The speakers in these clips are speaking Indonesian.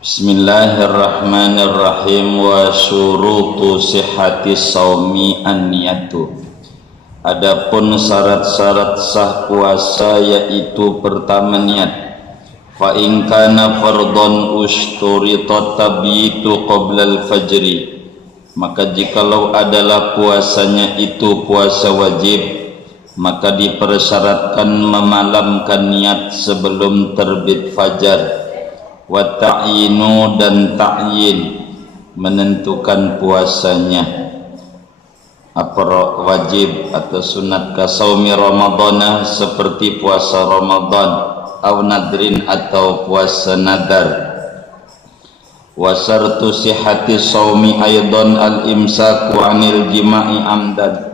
Bismillahirrahmanirrahim. Wa syurutu sihhati shaumi an-niyatu. Adapun syarat-syarat sah puasa yaitu pertama niat. Fa in kana fardhon usturita tabitu qabla al-fajri. Maka jikalau adalah puasanya itu puasa wajib, maka dipersyaratkan memalamkan niat sebelum terbit fajar. Wa ta'yinu dan ta'yin menentukan puasanya apa wajib atau sunat ka saumi ramadhana seperti puasa Ramadan, au nadrin atau puasa nadar. Wa syartu sihhati shaumi aidan al-imsaku 'anil jima'i amdan.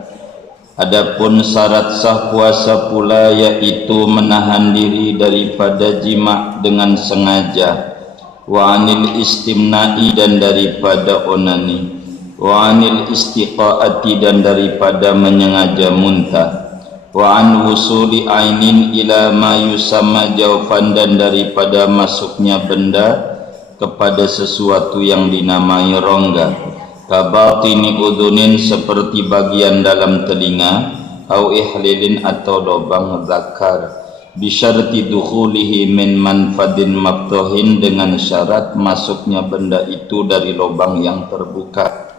Adapun syarat sah puasa pula yaitu menahan diri daripada jima dengan sengaja, wa anil istimna'i dan daripada onani, wa anil istiqaati dan daripada menyengaja muntah, wa an wusuli ainin ila ma yusamma jawfan dan daripada masuknya benda kepada sesuatu yang dinamai rongga. Kabatini udhunin seperti bagian dalam telinga, au ihlilin atau lubang zakar, bisyarti dukhulihi min manfadin maftuhin dengan syarat masuknya benda itu dari lubang yang terbuka.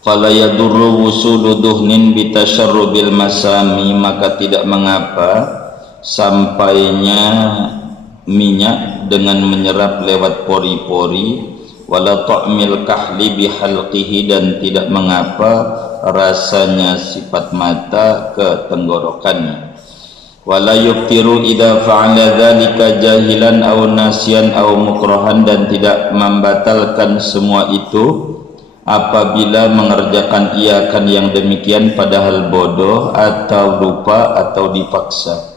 Fala yadurru wusulu duhnin bitasyarrubil masami, maka tidak mengapa sampainya minyak dengan menyerap lewat pori-pori. Wala ta'mil kahli bihalqihi dan tidak mengapa rasanya sifat mata ke tenggorokannya. Wala yuftiru idza fa'ala dzalika jahilan aw nasyan aw mukrahan dan tidak membatalkan semua itu apabila mengerjakan ia akan yang demikian padahal bodoh atau lupa atau dipaksa.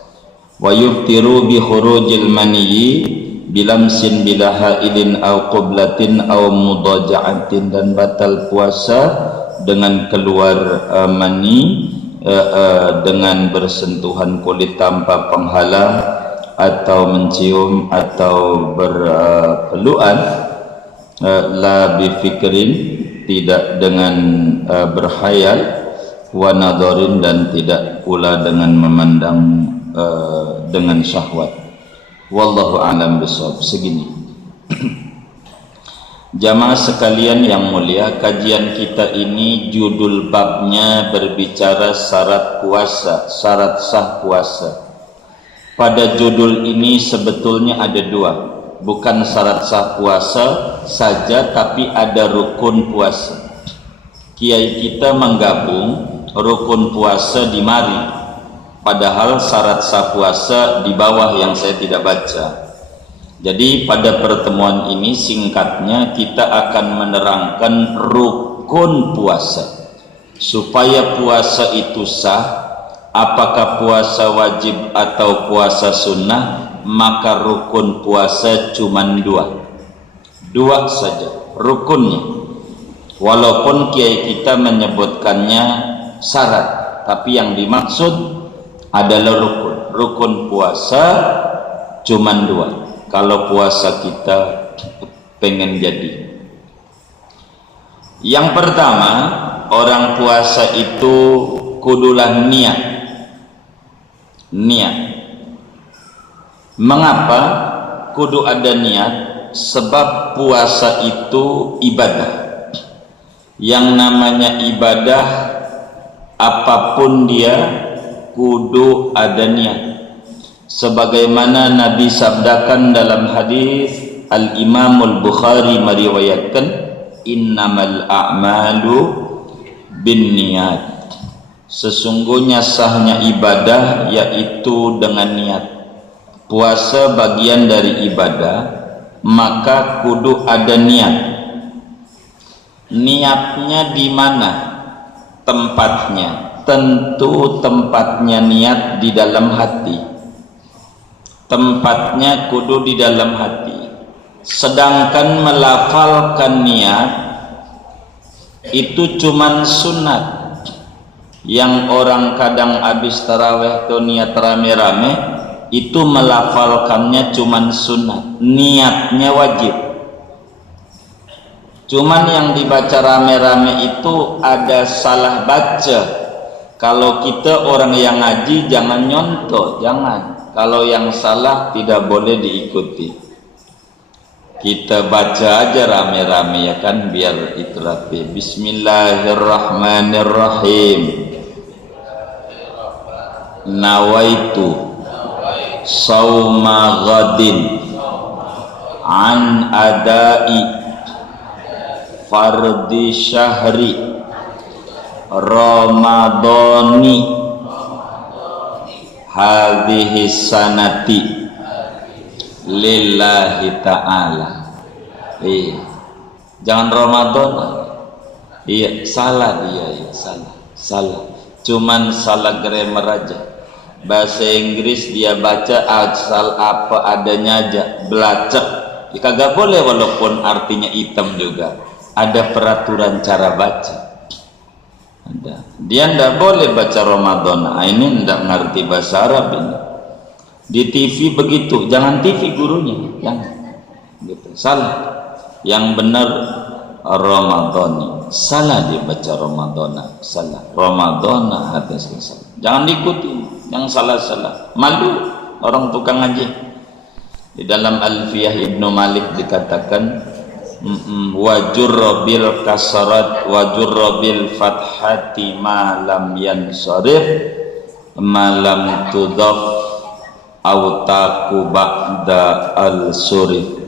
Wa yuftiru bi khurujil maniyyi bilamsin bila haidin au qublatin au mudaja'atin dan batal puasa dengan keluar mani dengan bersentuhan kulit tanpa penghalang atau mencium atau berpelukan, la bifikrin tidak dengan berhayal, wa nadharin dan tidak pula dengan memandang dengan syahwat. Wallahu a'lam bishawab. Segini jamaah sekalian yang mulia, kajian kita ini judul babnya berbicara syarat puasa, syarat sah puasa. Pada judul ini sebetulnya ada dua, bukan syarat sah puasa saja tapi ada rukun puasa. Kiai kita menggabung rukun puasa di mari, padahal syarat sah puasa di bawah yang saya tidak baca. Jadi pada pertemuan ini singkatnya kita akan menerangkan rukun puasa. Supaya puasa itu sah, apakah puasa wajib atau puasa sunnah, maka rukun puasa cuma dua saja rukunnya. Walaupun kiai kita menyebutkannya syarat, tapi yang dimaksud adalah rukun puasa cuman dua kalau puasa kita pengen jadi. Yang pertama, orang puasa itu kudulah niat. Mengapa kudu ada niat? Sebab puasa itu ibadah. Yang namanya ibadah apapun dia kudu ada niat, sebagaimana Nabi sabdakan dalam hadis Al-Imam Al-Bukhari meriwayatkan, innamal a'malu binniyat, sesungguhnya sahnya ibadah yaitu dengan niat. Puasa bagian dari ibadah, maka kudu ada niat. Niatnya di mana tempatnya? Tentu tempatnya niat di dalam hati. Tempatnya kudu di dalam hati. Sedangkan melafalkan niat itu cuman sunat. Yang orang kadang habis tarawih tuh niat rame-rame, itu melafalkannya cuman sunat, niatnya wajib. Cuman yang dibaca rame-rame itu ada salah baca. Kalau kita orang yang ngaji jangan nyontoh, jangan. Kalau yang salah tidak boleh diikuti. Kita baca aja rame-rame ya kan, biar itu rapi. Bismillahirrahmanirrahim. Nawaitu sauma ghadin an adai fardi syahri ramadhani hadhihi sanati lillahi ta'ala. Jangan Ramadan. Iya, salah dia ya, salah. Cuman salah grammar aja. Bahasa Inggris dia baca asal apa adanya aja, belacak. Ya, kagak boleh walaupun artinya hitam juga. Ada peraturan cara baca. Ada. Dia ndak boleh baca Ramadan. Nah, ini ndak ngerti bahasa Arab ini. Di TV begitu, jangan TV gurunya, jangan. Gitu. Salah. Yang benar Ramadhani. Salah dia baca Ramadhana, salah. Ramadhana hadis salah. Jangan diikuti, yang salah-salah. Malu orang tukang ngaji. Di dalam Alfiyah Ibnu Malik dikatakan wajur bil kasrat wajur bil fathati ma lam yansarif ma lam tudaf au taku ba'da al-surif.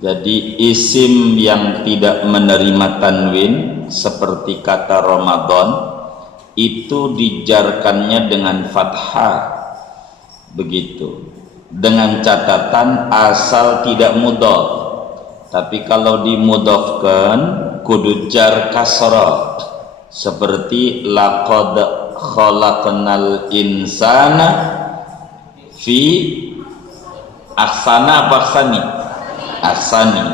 Jadi isim yang tidak menerima tanwin seperti kata Ramadan itu dijarkannya dengan fathah, begitu, dengan catatan asal tidak mudhaf. Tapi kalau dimudhafkan kudu jar kasrah, seperti laqad khalaqnal insana fi ahsana apa ahsani? Ahsani.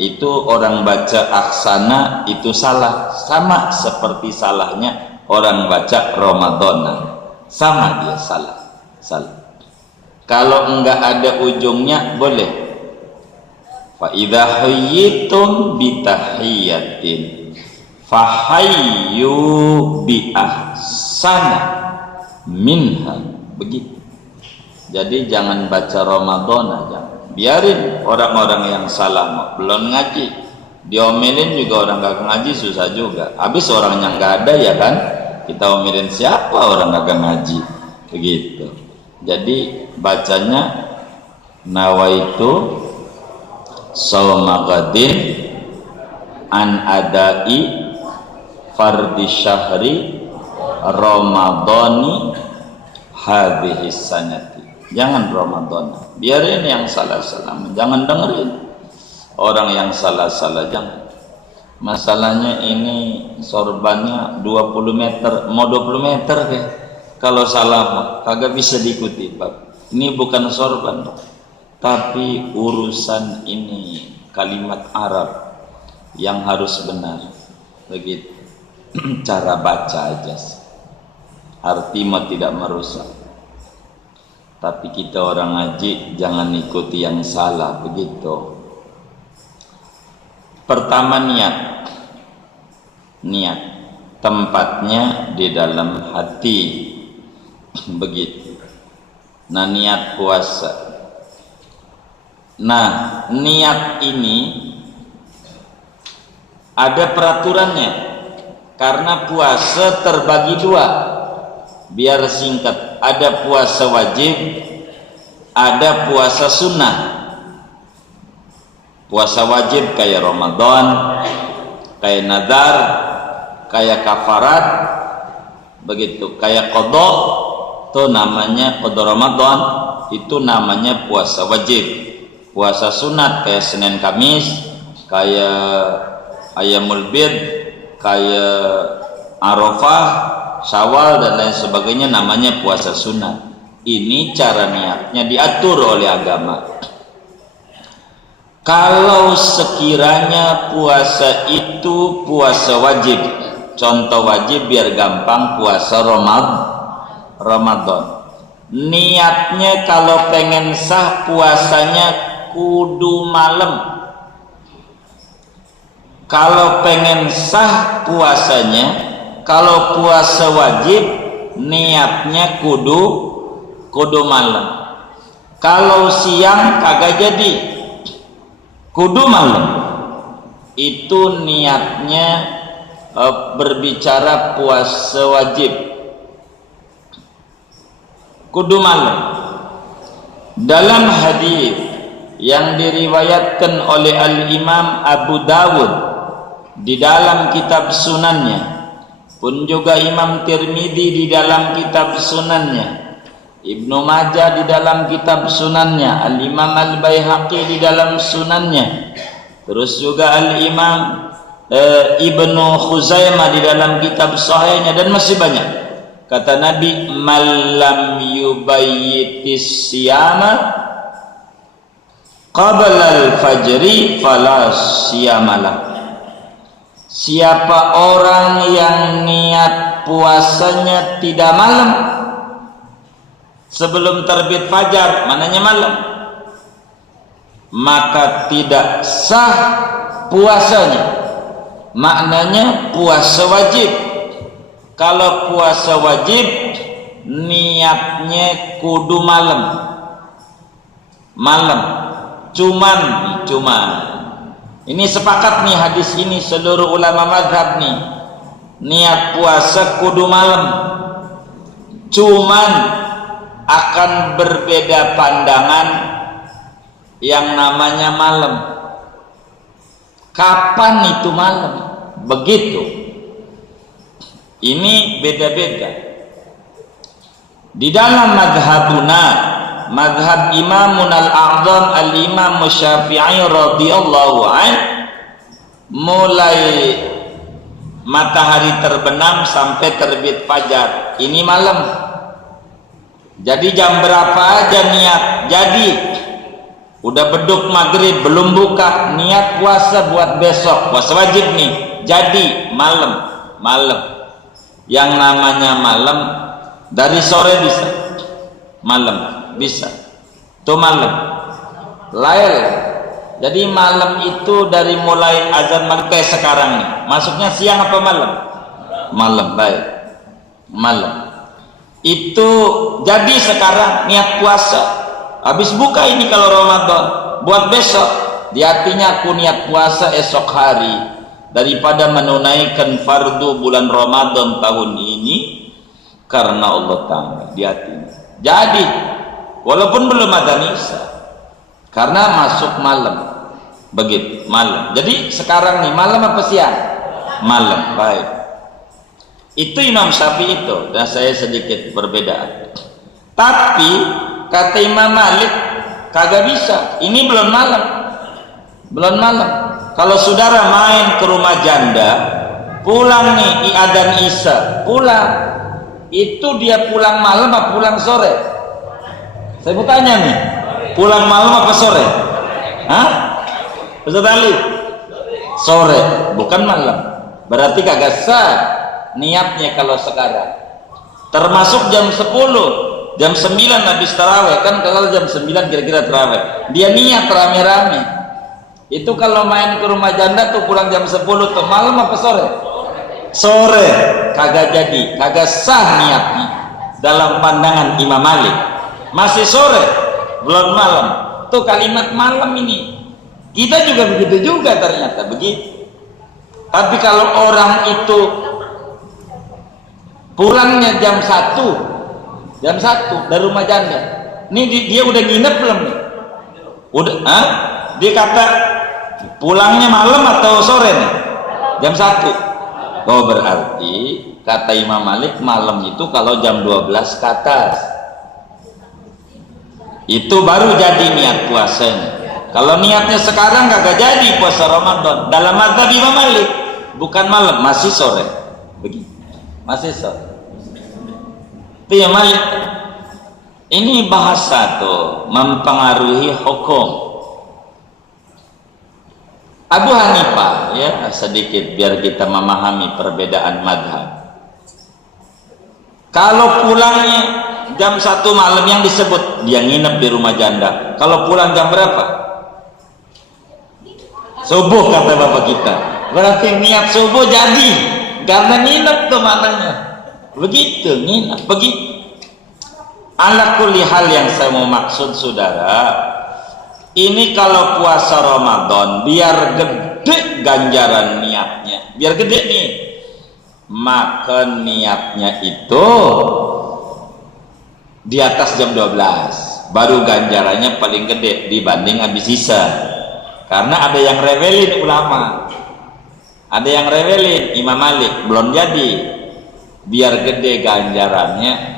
Itu orang baca ahsana itu salah, sama seperti salahnya orang baca Ramadhana, sama dia salah. Kalau enggak ada ujungnya boleh. Fa idza hayyitum bi tahiyyatin fahayyu bi ahsana minha, begitu. Jadi jangan baca Ramadhana, jangan. Biarin orang-orang yang salah belum ngaji diomelin juga, orang gak ngaji susah juga. Habis orang yang gak ada ya kan, kita omelin siapa orang gak ngaji, begitu. Jadi bacanya nawaitu shauma ghadin an adai fardhi syahri ramadhani hadhihi sanati. Jangan Ramadan, biarin yang salah-salah, jangan dengerin orang yang salah-salah, jangan. Masalahnya ini sorbannya 20 meter, mau 20 meter deh. Kalau salah kagak bisa diikuti, Pak. Ini bukan sorban, tapi urusan ini kalimat Arab yang harus benar, begitu. Cara baca aja, arti mah tidak merusak. Tapi kita orang ngaji jangan ikuti yang salah, begitu. Pertama niat, tempatnya di dalam hati, begitu. Nah, niat puasa. Nah, niat ini ada peraturannya, karena puasa terbagi dua. Biar singkat, ada puasa wajib, ada puasa sunnah. Puasa wajib kayak Ramadan, kayak nadar, kayak kafarat, begitu. Kayak qadha, itu namanya qadha Ramadan, itu namanya puasa wajib. Puasa sunat kayak Senin Kamis, kayak Ayyamul Bid, kayak Arafah, Syawal dan lain sebagainya, namanya puasa sunat. Ini cara niatnya diatur oleh agama. Kalau sekiranya puasa itu puasa wajib, contoh wajib biar gampang, puasa Ramadan. Niatnya kalau pengen sah puasanya kudu malam. Kalau pengen sah puasanya, kalau puasa wajib niatnya kudu malam. Kalau siang kagak jadi, kudu malam. Itu niatnya berbicara puasa wajib, kudu malam. Dalam hadis yang diriwayatkan oleh Al-Imam Abu Dawud di dalam kitab sunannya, pun juga Imam Tirmidzi di dalam kitab sunannya, Ibnu Majah di dalam kitab sunannya, Al-Imam Al-Baihaqi di dalam sunannya, terus juga Al-Imam Ibnu Khuzaimah di dalam kitab sahihnya, dan masih banyak. Kata Nabi, malam yubayyitis siyama qabla al-fajri fala siyamalah. Siapa orang yang niat puasanya tidak malam sebelum terbit fajar, mananya malam, maka tidak sah puasanya. Maknanya puasa wajib. Kalau puasa wajib niatnya kudu malam. Cuman ini sepakat nih hadis ini seluruh ulama mazhab nih, niat puasa kudu malam. Cuman akan berbeda pandangan yang namanya malam. Kapan itu malam? Begitu. Ini beda-beda. Di dalam madhabuna, madhab Imamun al-A'zam al-Imam Syafi'i radhiyallahu an, mulai matahari terbenam sampai terbit fajar, ini malam. Jadi jam berapa aja niat jadi. Udah beduk maghrib belum buka, niat puasa buat besok, puasa wajib nih, jadi malam. Yang namanya malam dari sore bisa, malam bisa, itu malam. Lail. Jadi malam itu dari mulai azan maghrib kayak sekarang nih, masuknya siang apa malam? Malam, baik, malam. Itu jadi sekarang niat puasa. Habis buka ini kalau Ramadan buat besok, di hatinya aku niat puasa esok hari daripada menunaikan fardu bulan Ramadan tahun ini karena Allah Ta'ala, di hatinya. Jadi walaupun belum ada nisa, karena masuk malam, begitu malam. Jadi sekarang nih malam apa siang? Malam, baik. Itu Imam Syafi'i itu, dan saya sedikit berbeda. Tapi kata Imam Malik kagak bisa, ini belum malam. Kalau saudara main ke rumah janda, pulang nih adzan isya, pulang, itu dia pulang malam apa pulang sore? Saya mau tanya nih, pulang malam apa sore? Hah? Ustaz Ali? Sore, bukan malam. Berarti kagak sah niatnya kalau sekarang. Termasuk jam 10, jam 9 habis taraweh, kan kalau jam 9 kira-kira taraweh, dia niat rame-rame. Itu kalau main ke rumah janda tuh pulang jam 10 tuh, malam apa sore? Sore, kagak jadi, kagak sah niatnya dalam pandangan Imam Malik. Masih sore, belum malam. Tuh kalimat malam ini kita juga begitu juga, ternyata begitu. Tapi kalau orang itu pulangnya jam 1 dari rumah janda, nih dia udah nginep belum nih? Udah, dia kata pulangnya malam atau sore nih? Jam 1. Oh, berarti kata Imam Malik malam itu kalau jam 12 ke atas, itu baru jadi niat puasanya. Kalau niatnya sekarang kagak jadi puasa Ramadan. Dalam mazhab Imam Malik bukan malam, masih sore. Begitu, masih sore. Itu yang Malik. Ini bahasa tuh mempengaruhi hukum. Abu Hanifah, ya, sedikit biar kita memahami perbedaan mazhab. Kalau pulangnya jam 1 malam yang disebut dia nginep di rumah janda. Kalau pulang jam berapa? Subuh kata bapak kita. Berarti niat subuh jadi, karena nginep tuh maknanya. Begitu, nginep, begitu. Ala kulli hal yang saya mau maksud saudara, ini kalau puasa Ramadan biar gede ganjaran niatnya, biar gede nih, maka niatnya itu di atas jam 12 baru ganjarannya paling gede dibanding habis sisa. Karena ada yang rewelin ulama, ada yang rewelin Imam Malik, belum jadi, biar gede ganjarannya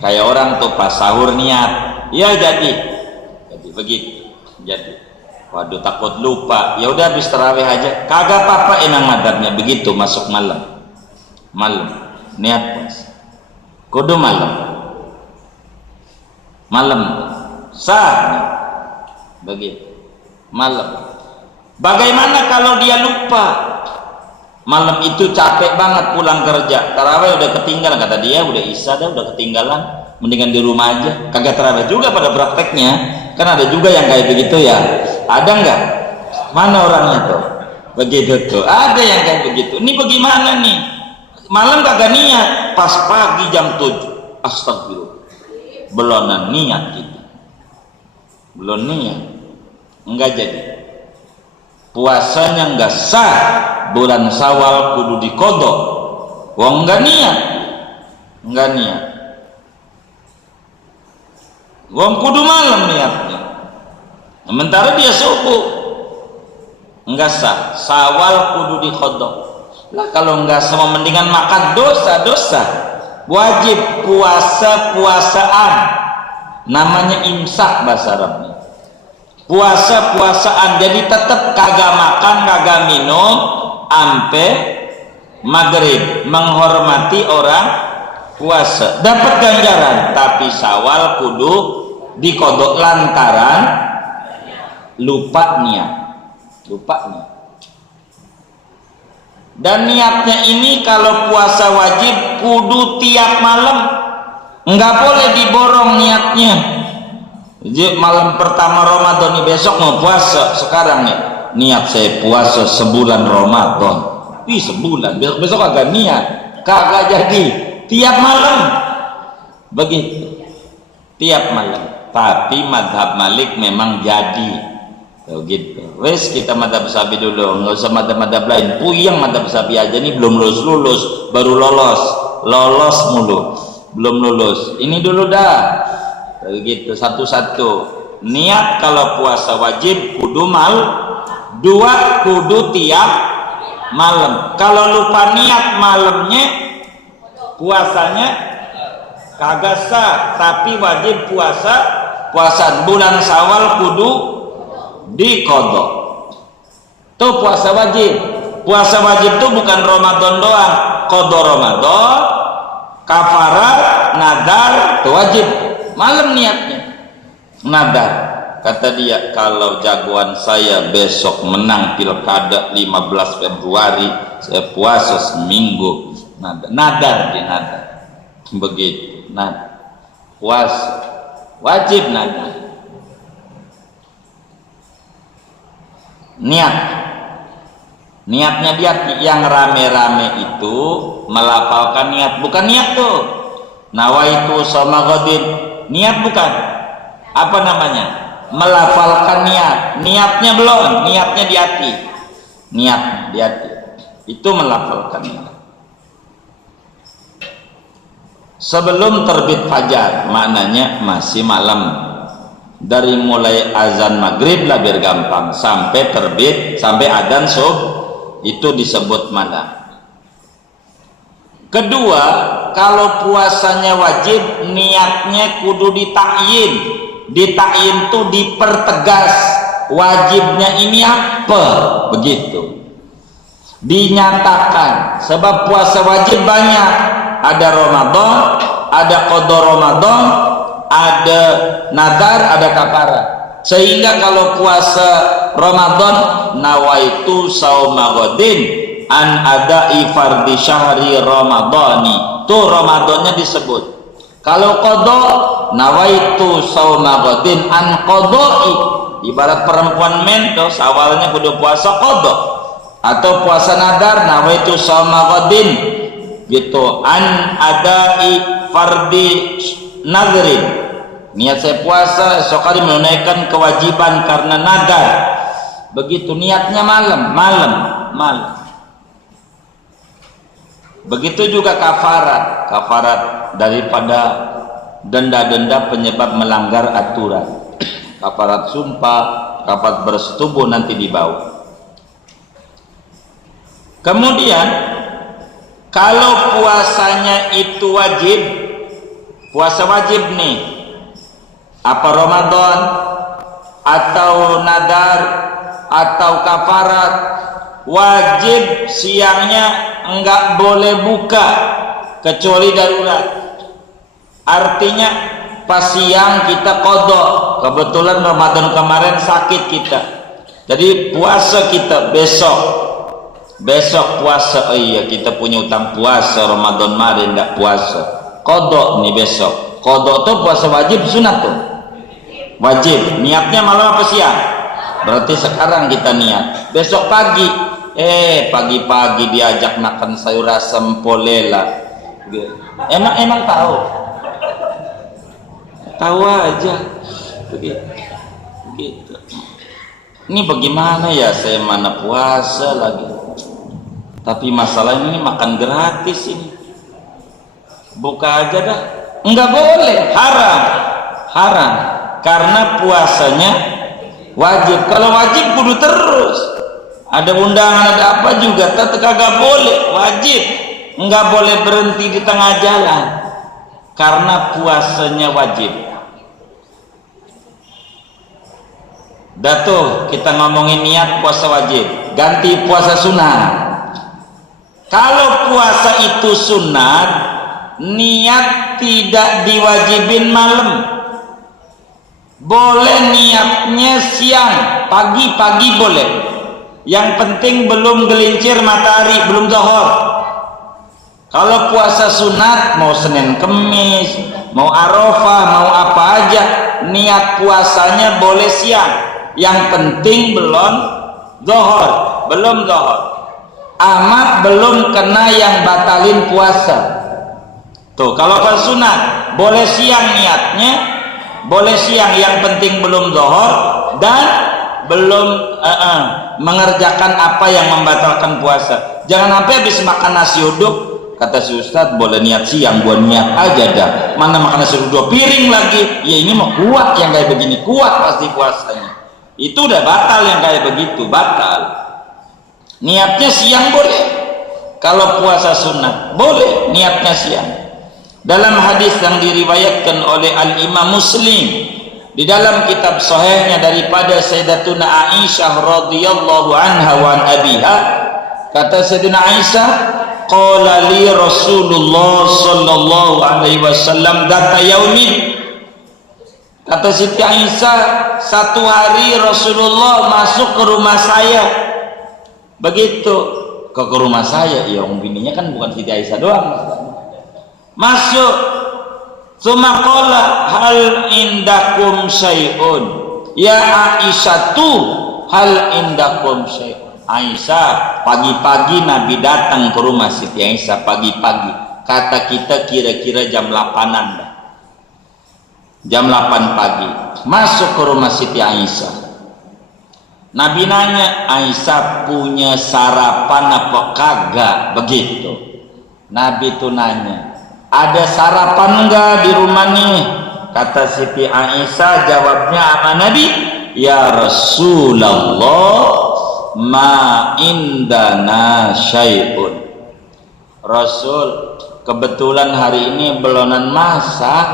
kayak orang tuh pas sahur niat, ya jadi begitu. Jadi waduh takut lupa, ya udah habis tarawih aja, kagak apa-apa. Enang madhabnya begitu, masuk malam niat pas kudu malam sah begitu malam. Bagaimana kalau dia lupa malam itu, capek banget pulang kerja, tarawih udah ketinggalan, kata dia udah isya dah, udah ketinggalan, mendingan di rumah aja, kagak tarawih juga pada prakteknya. Kan ada juga yang kayak begitu ya, ada nggak? Mana orangnya tuh begitu tuh, ada yang kayak begitu. Ini bagaimana nih, malam kagak niat, pas pagi jam 7 astagfirullah, belum niat gitu, belum niat, enggak jadi, puasanya enggak sah. Bulan Syawal kudu dikodok, wong enggak niat, wong kudu malam niatnya, sementara dia subuh, enggak sah. Syawal kudu dikodok lah, kalau enggak sama mendingan makan dosa. Wajib puasaan, namanya imsak bahasa Arabnya, puasaan. Jadi tetap kagak makan kagak minum ampe maghrib, menghormati orang puasa, dapat ganjaran. Tapi Syawal kudu dikodok lantaran lupa niat. Dan niatnya ini kalau puasa wajib kudu tiap malam, nggak boleh diborong niatnya. Jadi malam pertama Ramadan ini, besok mau puasa, sekarang nih niat saya puasa sebulan Ramadan, sebulan, besok agak niat, kagak jadi, tiap malam begitu, tiap malam. Tapi madhab Malik memang jadi gitu. Wes kita madhab Syafi'i dulu, nggak usah madhab lain, puyeng madhab Syafi'i aja nih, belum lulus, baru lolos mulu, belum lulus, ini dulu dah begitu, satu-satu. Niat kalau puasa wajib kudu dua, kudu tiap malam. Kalau lupa niat malamnya, puasanya kagak sah. Tapi wajib puasa bulan Syawal kudu dikodok. Tuh puasa wajib tuh bukan Ramadan doang, kodok Ramadan, kafarat, nadar, tuh wajib. Malam niatnya nadar, kata dia, kalau jagoan saya besok menang pilkada 15 Februari, saya puasa seminggu. Nadar begitu. Puasa wajib nadar. Niatnya dia yang rame-rame itu melafalkan niat, bukan niat tuh nawaitu sama godin, niat bukan, apa namanya, melafalkan niatnya belum, niatnya di hati, itu melafalkan niat. Sebelum terbit fajar, maknanya masih malam, dari mulai azan maghrib lah biar gampang, sampai terbit, sampai adzan subuh, itu disebut malam. Kedua, kalau puasanya wajib, niatnya kudu ditakyin tuh dipertegas, wajibnya ini apa, begitu dinyatakan. Sebab puasa wajib banyak, ada Ramadan, ada qada Ramadan, ada nadar, ada kafarah. Sehingga kalau puasa Ramadan, nawaitu sauma ghadin an adai fardhi syahri ramadhani, tuh Ramadannya disebut. Kalau qada, nawaitu sauma ghadin an qadai, ibarat perempuan mentos awalnya kudu puasa qada, atau puasa nadar, nawaitu shauma ghadin gitu, an adai fardi nadrin, niat saya puasa esok hari menunaikan kewajiban karena nadar, begitu niatnya malam. Begitu juga kafarat daripada denda-denda penyebab melanggar aturan, kafarat sumpah, kafarat bersetubuh nanti dibawa. Kemudian kalau puasanya itu wajib, puasa wajib nih, apa Ramadan atau nadar atau kafarat, wajib siangnya enggak boleh buka kecuali darurat. Artinya pas siang kita qadha, kebetulan Ramadan kemarin sakit kita, jadi puasa kita besok puasa, oh iya kita punya utang puasa Ramadan kemarin enggak puasa, qadha nih besok. Qadha tuh puasa wajib sunat tuh? Wajib. Niatnya malam apa siang? Berarti sekarang kita niat, besok pagi pagi-pagi diajak makan sayur asam polela, emang tahu aja begitu. Ini bagaimana ya, saya mana puasa lagi, tapi masalah ini makan gratis, ini buka aja dah, enggak boleh, haram karena puasanya wajib. Kalau wajib kudu terus, ada undangan ada apa juga tetap kagak boleh, wajib, enggak boleh berhenti di tengah jalan karena puasanya wajib. Dah tuh kita ngomongin niat puasa wajib, ganti puasa sunat. Kalau puasa itu sunat, niat tidak diwajibin malam, boleh niatnya siang, pagi boleh, yang penting belum gelincir matahari, belum zuhur. Kalau puasa sunat, mau Senin Kemis, mau Arafah, mau apa aja, niat puasanya boleh siang, yang penting belum zuhur. Amat belum kena yang batalin puasa. Tuh, kalau puasa sunat boleh siang niatnya, boleh siang, yang penting belum zuhur dan belum mengerjakan apa yang membatalkan puasa. Jangan sampai habis makan nasi uduk, kata si Ustadz, boleh niat siang, gua niat aja dah, mana makan nasi uduk 2 piring lagi, ya ini mah kuat yang kayak begini, kuat pasti puasanya, itu udah batal yang kayak begitu, batal. Niatnya siang boleh, kalau puasa sunat boleh niatnya siang. Dalam hadis yang diriwayatkan oleh Al-Imam Muslim di dalam kitab sahihnya daripada Sayyidatuna Aisyah radhiyallahu anha wa an abiha, kata Sayyidatuna Aisyah, qala li Rasulullah sallallahu alaihi wasallam data yaumin, kata Siti Aisyah, satu hari Rasulullah masuk ke rumah saya. Begitu ke rumah saya, ya bininya kan bukan Siti Aisyah doang, masuk. Sumaqala hal indakum syai'un, ya Aisyah tu hal indakum syai'un. Aisyah, pagi-pagi Nabi datang ke rumah Siti Aisyah, pagi-pagi, kata kita kira-kira jam 8-an dah, jam 8 pagi masuk ke rumah Siti Aisyah. Nabi nanya, Aisyah punya sarapan apa kagak? Begitu Nabi tuh nanya, ada sarapan enggak di rumah nih? Kata Siti Aisyah, jawabnya apa Nabi? Ya Rasulullah, ma indana syai'un. Rasul, kebetulan hari ini belonan masak,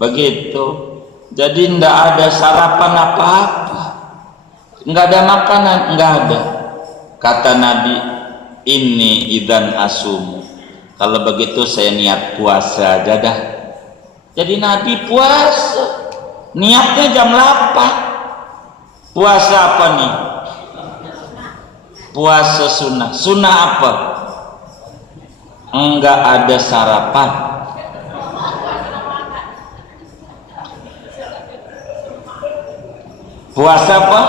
begitu, jadi ndak ada sarapan apa-apa, nggak ada makanan, nggak ada. Kata Nabi, ini idzan asumu, kalau begitu saya niat puasa aja dah. Jadi Nabi puasa, niatnya jam 8. Puasa apa nih? Puasa sunnah. Sunnah apa? Enggak ada sarapan. Puasa apa?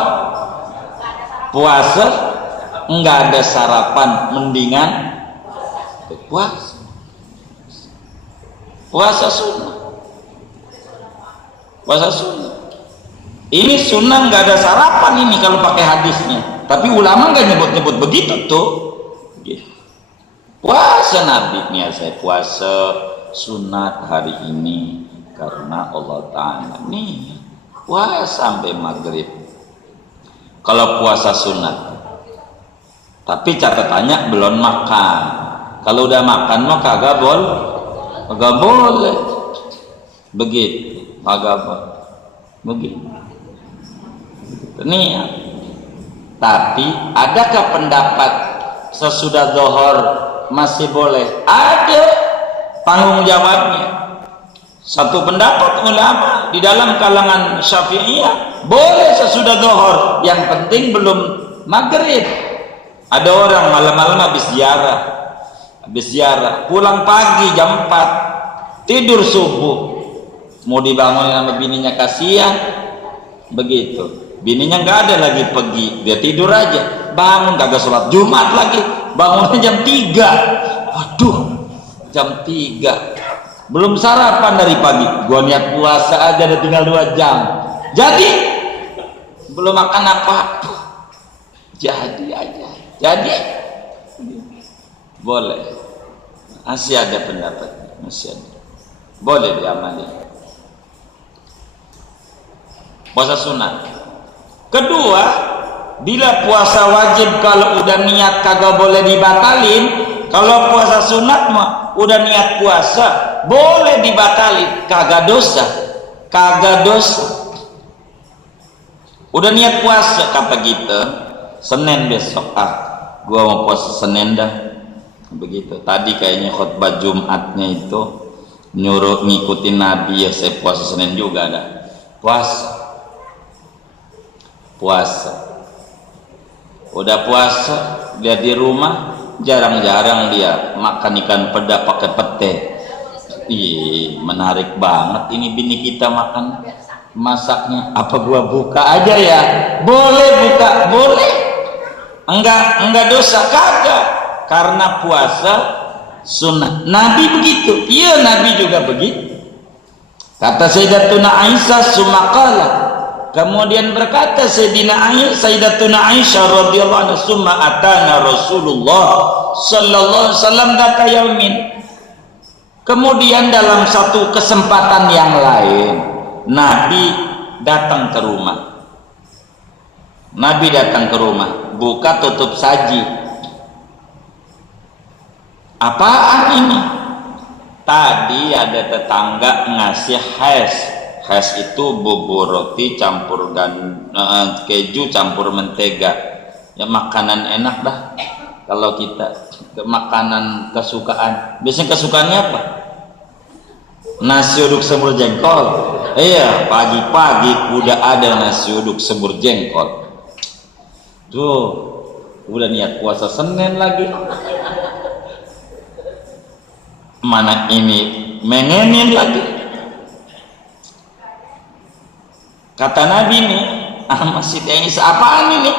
Puasa enggak ada sarapan, mendingan puasa sunnah. Puasa sunnah ini sunnah, nggak ada sarapan ini kalau pakai hadisnya, tapi ulama nggak nyebut-nyebut begitu tuh. Puasa Nabi nih, saya puasa sunat hari ini karena Allah Ta'ala nih puasa sampai maghrib kalau puasa sunat. Tapi catatannya belum makan. Kalau udah makan mah kagak boleh begitu, kagak boleh begitu. Nih, tapi adakah pendapat sesudah zuhur masih boleh? Ada tanggung jawabnya. Satu pendapat ulama di dalam kalangan Syafi'iyah boleh sesudah zuhur, yang penting belum maghrib. Ada orang malam-malam habis ziarah pulang pagi jam 4, tidur subuh, mau dibangun sama bininya, kasihan begitu. Bininya nggak ada lagi pergi, dia tidur aja, bangun kagak sholat Jumat lagi, bangunnya jam 3. Waduh, jam 3 belum sarapan dari pagi, gua niat puasa aja, ada tinggal 2 jam, jadi belum makan apa-apa, jadi boleh. Masih ada pendapat, masih ada, boleh diamali puasa sunat. Kedua, bila puasa wajib kalau udah niat kagak boleh dibatalin. Kalau puasa sunat mah udah niat puasa boleh dibatalin, kagak dosa. Udah niat puasa kata kita, Senin besok gua mau puasa Senin dah, begitu. Tadi kayaknya khutbah Jumatnya itu nyuruh ngikutin Nabi, ya saya puasa Senin juga dah. Puasa udah puasa, dia di rumah jarang-jarang dia makan ikan peda pakai pete. Ih, menarik banget ini bini kita makan masaknya. Apa gua buka aja ya? Boleh buka, boleh. Enggak dosa, kagak, karena puasa sunnah. Nabi begitu, iya Nabi juga begitu. Kata Sayyidatuna Aisyah sumakala, kemudian berkata Sayyidatuna Aisyah radhiyallahu anha, summa atana Rasulullah sallallahu alaihi wasallam data yaumin. Kemudian dalam satu kesempatan yang lain Nabi datang ke rumah, buka tutup saji. Apaan ini? Tadi ada tetangga ngasih hes itu bubur roti campur keju campur mentega, ya makanan enak dah. Kalau kita makanan kesukaan, biasanya kesukaannya apa? Nasi uduk semur jengkol. Iya, pagi-pagi udah ada nasi uduk semur jengkol. Tuh, udah niat puasa Senin lagi. Mana ini mengenin lagi. Kata Nabi nih, masih ini apaan ini?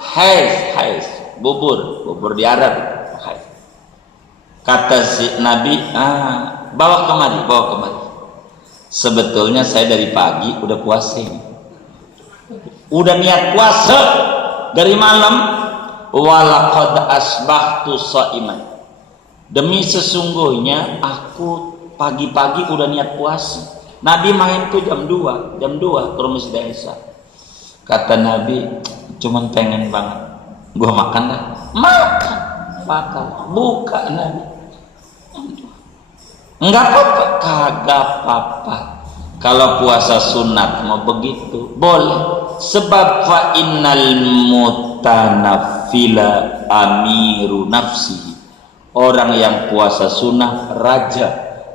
Hai, bubur di Arab. Hai. Kata si Nabi, bawa kemari. Sebetulnya saya dari pagi udah puasa ini. Udah niat puasa dari malam. Walaqad asbahtu shaiman. Demi sesungguhnya aku pagi-pagi udah niat puasa. Nabi main tuh jam 2 ke rumah Sayyidah Aisyah. Kata Nabi, cuman pengen banget gua makan dah. Makan buka Nabi. Enggak apa-apa, kagak apa-apa. Kalau puasa sunat mau begitu boleh, sebab fa innal mutanaffila amiru nafsi. Orang yang puasa sunnah raja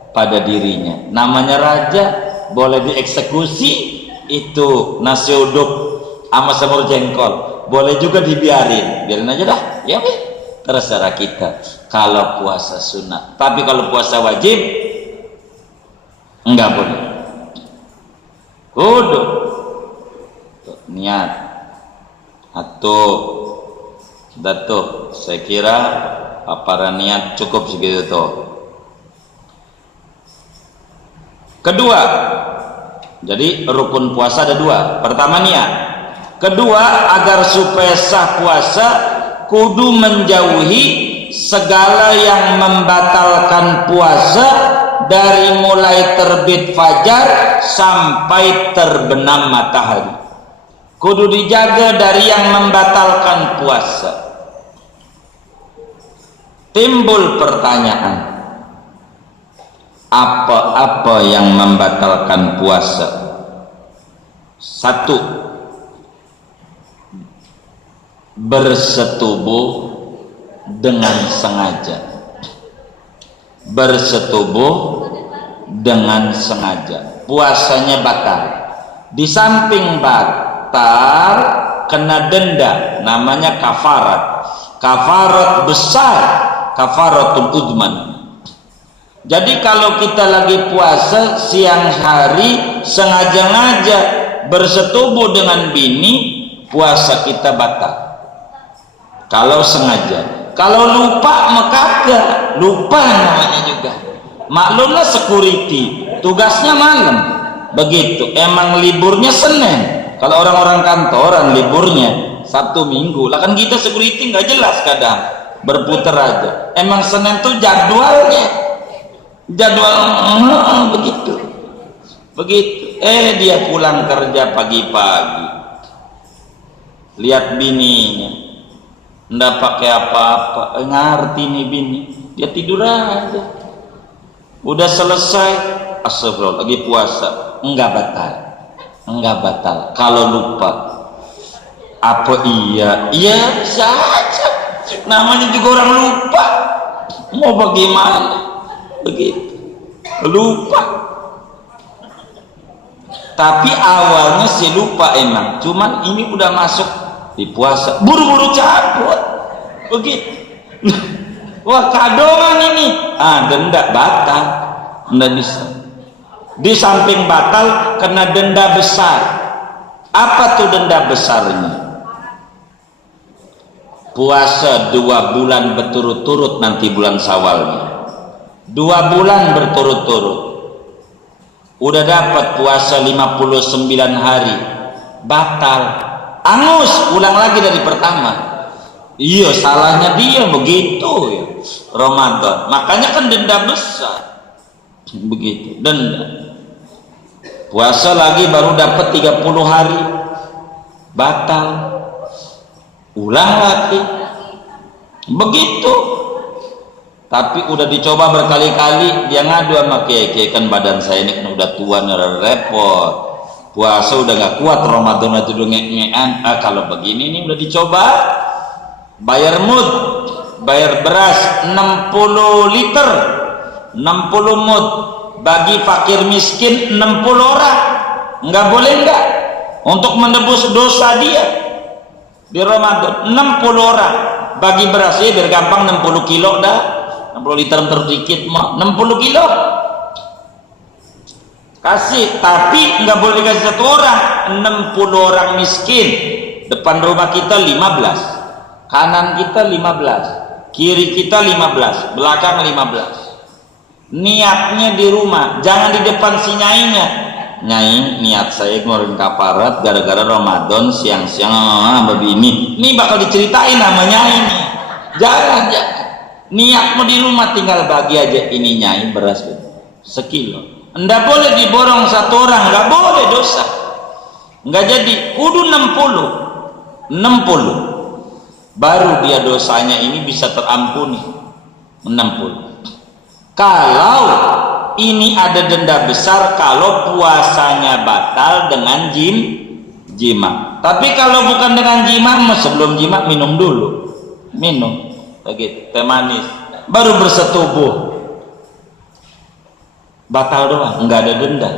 pada dirinya. Namanya raja, boleh dieksekusi itu nasi uduk sama semur jengkol, boleh juga biarin aja dah, ya terserah kita kalau puasa sunnah. Tapi kalau puasa wajib enggak boleh. Kudu niat atau Datuh, saya kira para niat cukup segitu tuh. Kedua, jadi rukun puasa ada dua. Pertama niat. Kedua, agar supaya sah puasa kudu menjauhi segala yang membatalkan puasa dari mulai terbit fajar sampai terbenam matahari. Kudu dijaga dari yang membatalkan puasa. Timbul pertanyaan, apa-apa yang membatalkan puasa? Satu, bersetubuh dengan sengaja. Bersetubuh dengan sengaja, puasanya batal. Di samping batal, kena denda, namanya kafarat. Kafarat besar, kafaratul udman. Jadi kalau kita lagi puasa siang hari sengaja-ngaja bersetubuh dengan bini, puasa kita batal. Kalau sengaja. Kalau lupa maka kagak, lupa namanya juga. Maklumlah security, tugasnya malam. Begitu. Emang liburnya Senin. Kalau orang-orang kantoran liburnya Sabtu Minggu. Lah kan kita security nggak jelas kadang, berputar aja. Emang Senin tuh jadwalnya. Begitu. Begitu. Dia pulang kerja pagi-pagi. Lihat bininya. Nggak pakai apa-apa, ngerti nih bini, dia tidur aja. Udah selesai, astagfirullah, lagi puasa, enggak batal. Kalau lupa, apa iya bisa aja. Namanya juga orang lupa, mau bagaimana? Begitu, lupa. Tapi awalnya sih lupa emang, cuman ini udah masuk di puasa, buru-buru cabut, begitu. Wah kadongan ini, denda batal, nggak bisa. Di samping batal, kena denda besar. Apa tuh denda besarnya? Puasa 2 bulan berturut-turut nanti bulan Syawalnya. 2 bulan berturut-turut. Udah dapat puasa 59 hari, batal. Angus, ulang lagi dari pertama. Iya, salahnya dia begitu ya. Ramadan, makanya kan denda besar. Begitu, denda. Puasa lagi baru dapat 30 hari, batal. Ulang lagi. Begitu. Tapi udah dicoba berkali-kali, dia ngadu sama kiai kan badan saya ini kan udah tua, udah repot. Puasa udah gak kuat, Ramadan itu udah nge-ngean. Kalau begini nih udah dicoba, bayar mud, bayar beras 60 liter, 60 mud, bagi fakir miskin 60 orang. Nggak boleh nggak? Untuk menebus dosa dia di Ramadan 60 orang bagi beras ya biar gampang, 60 kilo dah, 60 liter tersedikit mah 60 kilo kasih, tapi nggak boleh dikasih 1 orang, 60 orang miskin. Depan rumah kita 15, kanan kita 15, kiri kita 15, belakang 15. Niatnya di rumah, jangan di depan si nyainya. Nyai, niat saya ngeluarin kafarat gara-gara Ramadan siang-siang begini. Ini bakal diceritain nama nyai ini. Jangan. Niatmu di rumah tinggal bagi aja, ini nyai beras sekilo. Nggak boleh diborong 1 orang, nggak boleh, dosa. Nggak jadi, kudu 60 baru dia dosanya ini bisa terampuni. 60. Kalau ini ada denda besar kalau puasanya batal dengan jima. Tapi kalau bukan dengan jima, sebelum jima minum dulu, minum begitu teh manis baru bersetubuh, batal doang, nggak ada denda.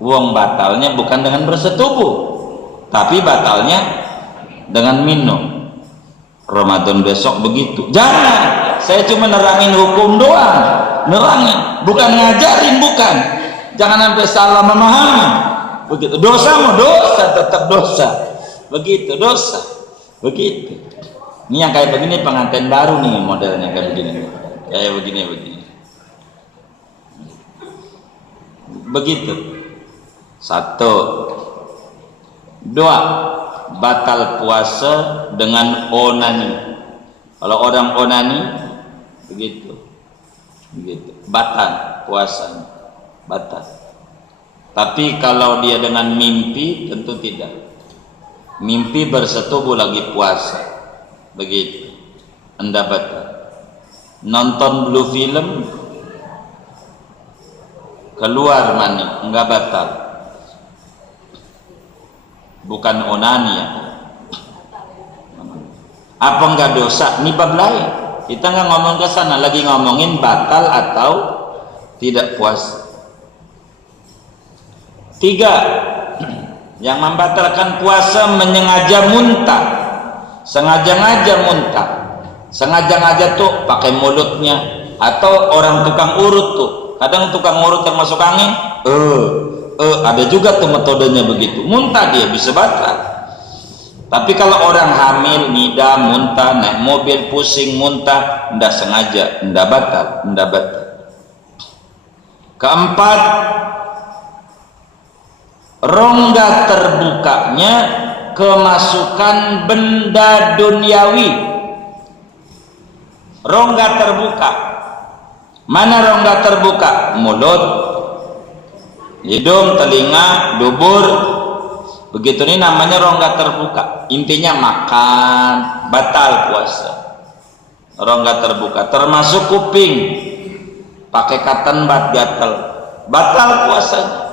Wong batalnya bukan dengan bersetubuh, tapi batalnya dengan minum. Ramadan besok begitu. Jangan, saya cuma nerangin hukum doang, nerangin, bukan ngajarin, bukan. Jangan sampai salah memahami. Begitu. Dosa mau dosa, tetap dosa. Begitu, dosa. Begitu. Ini yang kayak begini pengantin baru nih modelnya kayak begini. Kayak begini. Begitu. 1. 2. Batal puasa dengan onani. Kalau orang onani begitu. Batal puasanya. Batal. Tapi kalau dia dengan mimpi tentu tidak. Mimpi bersetubuh lagi puasa. Begitu. Anda batal. Nonton blue film keluar mani, enggak batal. Bukan onani ya. Apa enggak dosa? Ini bab lain. Kita enggak ngomong ke sana, lagi ngomongin batal atau tidak puasa. 3. Yang membatalkan puasa menyengaja muntah. Sengaja muntah. Sengaja tuh pakai mulutnya, atau orang tukang urut tuh. Kadang tukang urut yang masuk angin, ada juga tuh metodenya begitu. Muntah dia bisa batal. Tapi kalau orang hamil, ngidam, muntah, naik mobil pusing, muntah, ndak sengaja, ndak batal. 4. Rongga terbukanya kemasukan benda duniawi. Rongga terbuka. Mana rongga terbuka? Mulut, hidung, telinga, dubur. Begitu ini namanya rongga terbuka. Intinya makan, batal puasa. Rongga terbuka, termasuk kuping. Pakai cotton bud gatel, batal puasanya.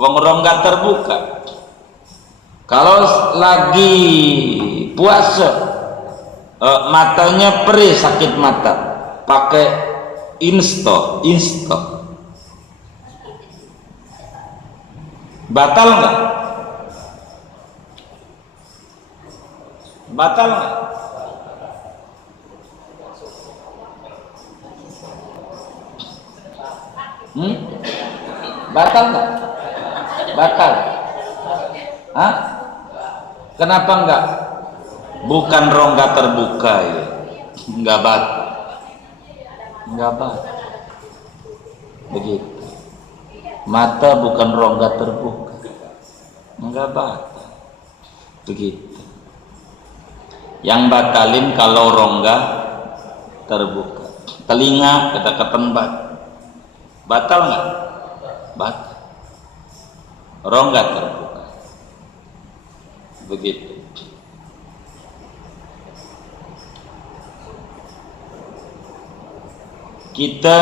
Wong rongga terbuka. Kalau lagi puasa, matanya perih, sakit mata, pakai Insto batal nggak? Batal nggak? Batal nggak? Batal. Hah? Kenapa enggak? Bukan rongga terbuka ya, enggak batal. Enggak batal. Begitu. Mata bukan rongga terbuka, enggak batal. Begitu. Yang batalin kalau rongga terbuka. Telinga kata ketembat, batal nggak? Batal. Rongga terbuka. Begitu. Kita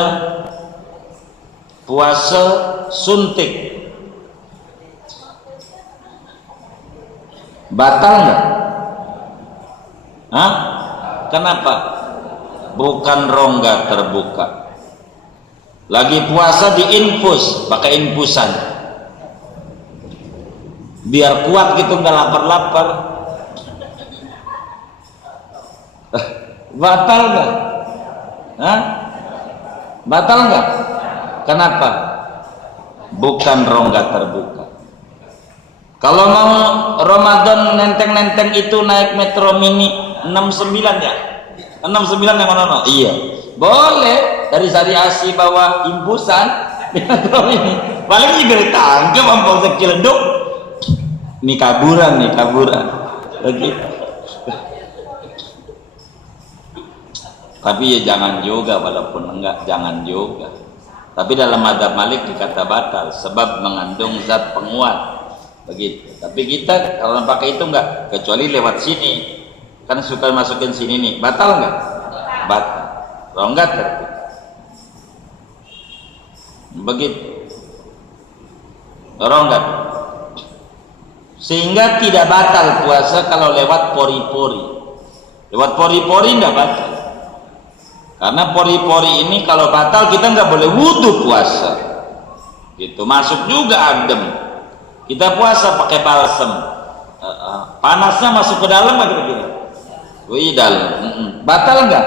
puasa suntik, batal nggak? Hah? Kenapa? Bukan rongga terbuka. Lagi puasa diinfus, pakai infusan, biar kuat gitu, nggak lapar-lapar. Batal nggak? Hah? Batal nggak? Kenapa? Bukan rongga terbuka. Kalau mau Ramadan nenteng-nenteng itu naik metro mini 69 ya? 69 yang mana? Iya, boleh. Dari Sari Asi bawa imbusan di metro mini. Paling juga ditangkap ampun sekileduk. Ini kaburan lagi. Tapi ya jangan juga, walaupun enggak, jangan juga. Tapi dalam madzhab Malik dikata batal sebab mengandung zat penguat. Begitu. Tapi kita kalau pakai itu enggak, kecuali lewat sini. Kan suka masukin sini nih. Batal enggak? Batal. Rongga terbuka. Begitu. Rongga. Sehingga tidak batal puasa kalau lewat pori-pori. Lewat pori-pori enggak batal. Karena pori-pori ini kalau batal kita nggak boleh wudhu puasa. Gitu. Masuk juga adem. Kita puasa pakai balsem. Panasnya masuk ke dalam nggak kira-kira? Wih, dalam. Batal nggak?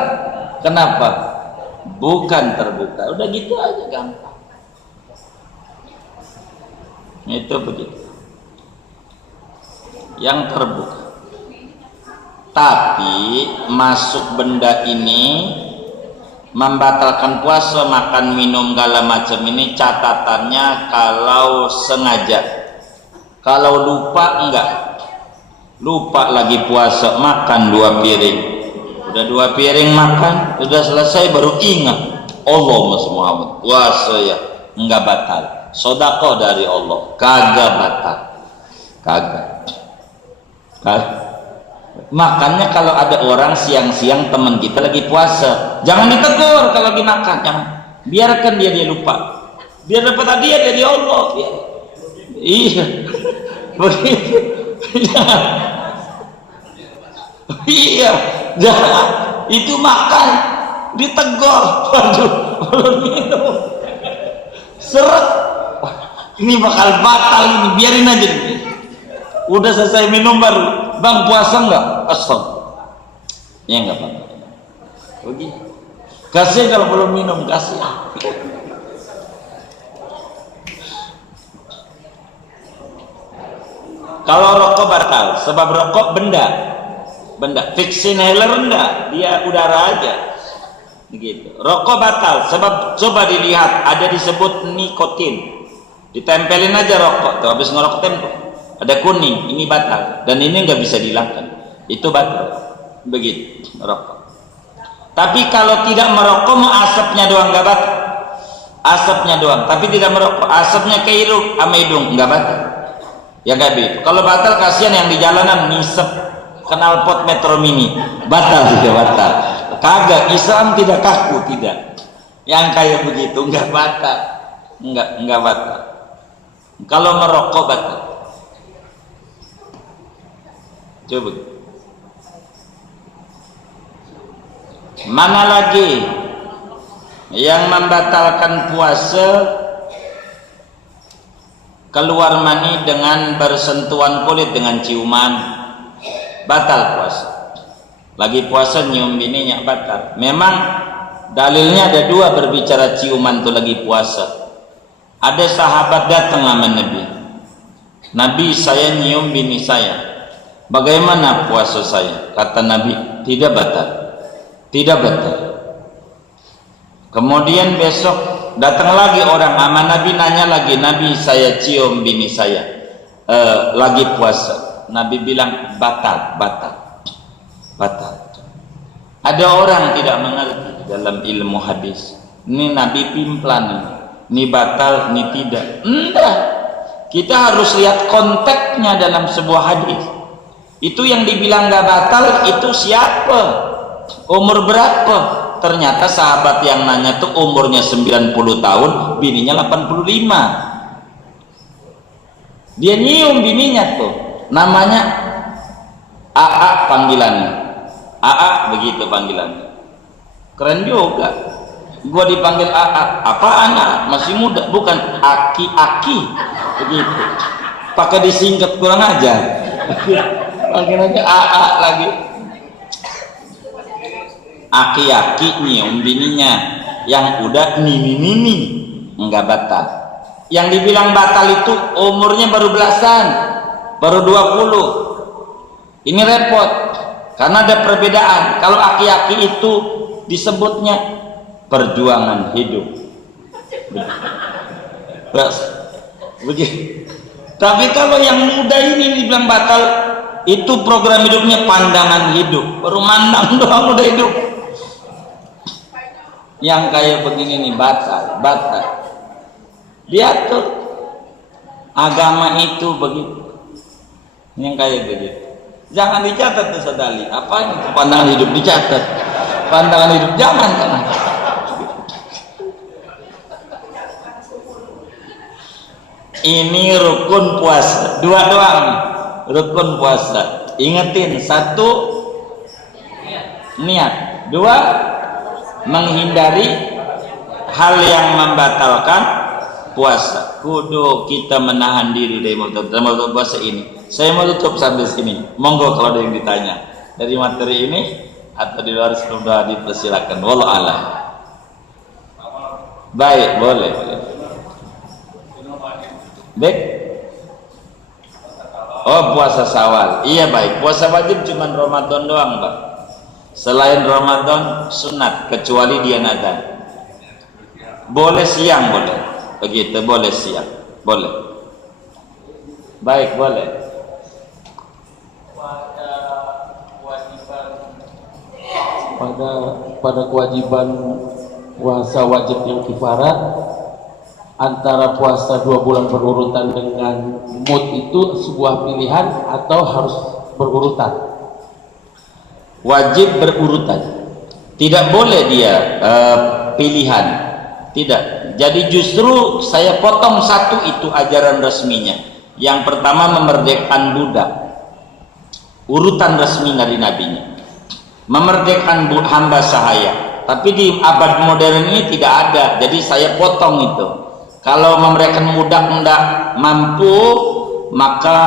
Kenapa? Bukan terbuka. Udah gitu aja, gampang. Itu begitu. Yang terbuka. Tapi masuk benda ini membatalkan puasa, makan minum segala macam ini catatannya kalau sengaja. Kalau lupa enggak, lupa lagi puasa makan 2 piring, udah 2 piring makan, udah selesai baru ingat Allah Muhammad puasa ya, enggak batal. Sedekah dari Allah kagak batal, kagak. Makanya kalau ada orang siang-siang teman kita lagi puasa, jangan ditegur kalau lagi makan, jangan. Biarkan dia lupa, biar dapat hadiah dari Allah. Iya, begitu. Iya, jangan. Itu makan ditegur, waduh, belum minum, seret. Ini bakal batal ini, biarin aja. Udah selesai minum baru, bang puasa enggak? Astagfirullah. Ya enggak apa-apa. Begitu. Kasih kalau belum minum, kasih. Kalau rokok batal, sebab rokok benda, fix inhaler enggak, dia udara aja. Begitu. Rokok batal, sebab coba dilihat ada disebut nikotin, ditempelin aja rokok, tuh habis ngerokok tempel. Ada kuning, ini batal, dan ini nggak bisa dihilangkan, itu batal. Begitu merokok. Tapi kalau tidak merokok, mau asapnya doang nggak batal, asapnya doang, tapi tidak merokok, asapnya kehirup sama hidung nggak batal. Ya nggak begitu. Kalau batal kasihan yang di jalanan nisep knalpot Metro Mini, batal juga batal. Kagak, Islam tidak kaku, tidak. Yang kayak begitu nggak batal, nggak batal. Kalau merokok batal. Coba mana lagi yang membatalkan puasa? Keluar mani dengan bersentuhan kulit, dengan ciuman, batal puasa. Lagi puasa nyium bininya, batal. Memang dalilnya ada 2 berbicara ciuman tuh lagi puasa. Ada sahabat datang sama Nabi, Nabi saya nyium bini saya, bagaimana puasa saya? Kata Nabi, tidak batal, tidak batal. Kemudian besok datang lagi orang sama Nabi, nanya lagi, Nabi saya cium bini saya, lagi puasa. Nabi bilang batal, batal, batal. Ada orang tidak mengerti dalam ilmu hadis, ini Nabi pimplan, ini batal, ini tidak. Enggak, kita harus lihat konteksnya dalam sebuah hadis. Itu yang dibilang gak batal itu siapa, umur berapa? Ternyata sahabat yang nanya tuh umurnya 90 tahun, bininya 85. Dia nyium bininya tuh, namanya AA panggilannya, AA begitu panggilannya. Keren juga, gua dipanggil AA, apa anak masih muda, bukan aki-aki begitu, pakai disingkat kurang aja. Panggilannya AA lagi. Aki-aki nyium bininya, yang udah nini enggak batal. Yang dibilang batal itu umurnya baru belasan, baru 20. Ini repot karena ada perbedaan. Kalau aki-aki itu disebutnya perjuangan hidup, begitu. Tapi kalau yang muda ini dibilang batal, itu program hidupnya pandangan hidup, baru mandang doang udah hidup. Yang kayak begini nih batal, batal. Diatur agama itu begitu. Yang kayak begitu. Jangan dicatat tuh sadali. Apa itu pandangan hidup dicatat? Pandangan hidup jangan. Ini rukun puasa, 2 doang. Rukun puasa. Ingetin, 1 niat, 2 menghindari hal yang membatalkan puasa. Kudu kita menahan diri dari motor puasa ini. Saya mau tutup sampai sini. Monggo kalau ada yang ditanya dari materi ini atau di luar sebelum doa dipersilakan. Wallahu a'lam. Baik, boleh. Baik. Oh, puasa Syawal. Iya baik. Puasa wajib cuma Ramadan doang, Pak. Selain Ramadan sunat kecuali dia nazar. Boleh siang boleh. Begitu boleh siang. Boleh. Baik, boleh. Pada kewajiban puasa wajib yang kifarat, antara puasa 2 bulan berurutan dengan mood itu sebuah pilihan atau harus berurutan? Wajib berurutan. Tidak boleh dia pilihan. Tidak. Jadi justru saya potong satu itu ajaran resminya. Yang pertama memerdekakan budak. Urutan resmi dari nabinya. Memerdekakan hamba sahaya. Tapi di abad modern ini tidak ada. Jadi saya potong itu. Kalau memerdekakan budak tidak mampu, maka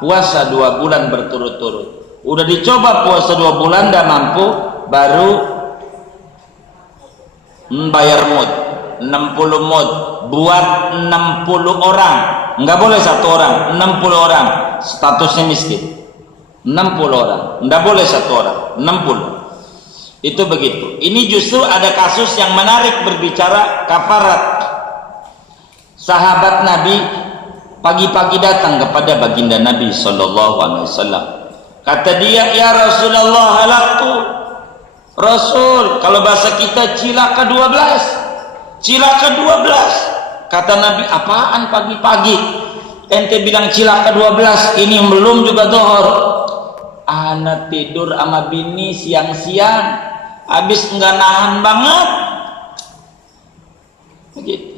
puasa 2 bulan berturut-turut. Udah dicoba puasa 2 bulan tidak mampu, baru bayar mud 60 mud buat 60 orang. Enggak boleh 1 orang, 60 orang statusnya miskin. 60 orang, enggak boleh 1 orang, 60. Itu begitu. Ini justru ada kasus yang menarik berbicara kafarat. Sahabat Nabi pagi-pagi datang kepada baginda Nabi SAW. Kata dia, ya Rasulullah, halaktu. Rasul, kalau bahasa kita cilaka 12. Cilaka 12. Kata Nabi, apaan pagi-pagi? Ente bilang cilaka 12, ini belum juga dohor. Ana tidur sama bini siang-siang, habis enggak nahan banget. Begitu.